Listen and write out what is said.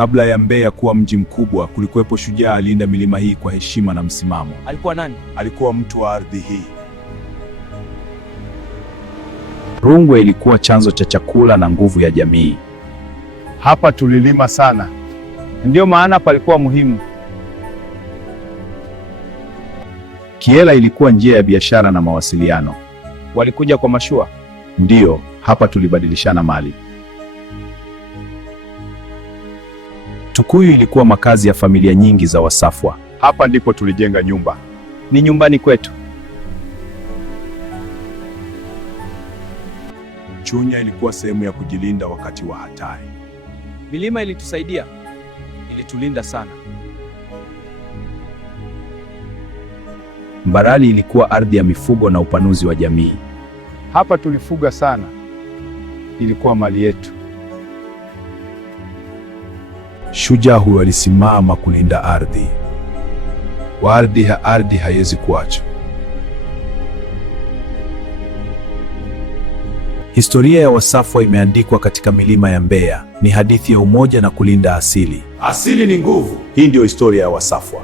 Kabla ya Mbeya kuwa mji mkubwa, kulikuwepo shujaa alilinda milima hii kwa heshima na msimamo. Alikuwa nani? Alikuwa mtu wa ardhi hii. Rungwe ilikuwa chanzo cha chakula na nguvu ya jamii. Hapa tulilima sana, ndio maana palikuwa muhimu. Kyela ilikuwa njia ya biashara na mawasiliano. Walikuja kwa mashua? Ndiyo, hapa tulibadilishana mali. Tukuyu ilikuwa makazi ya familia nyingi za Wasafwa. Hapa ndipo tulijenga nyumba. Ni nyumbani kwetu. Chunya ilikuwa sehemu ya kujilinda wakati wa hatari. Milima ilitusaidia, ilitulinda sana. Mbarali ilikuwa ardhi ya mifugo na upanuzi wa jamii. Hapa tulifuga sana, ilikuwa mali yetu. Shujaa huyo alisimama kulinda ardhi. Ardhi haiwezi kuachwa. Historia ya Wasafwa imeandikwa katika milima ya Mbeya. Ni hadithi ya umoja na kulinda asili. Asili ni nguvu. Hii ndio historia ya Wasafwa.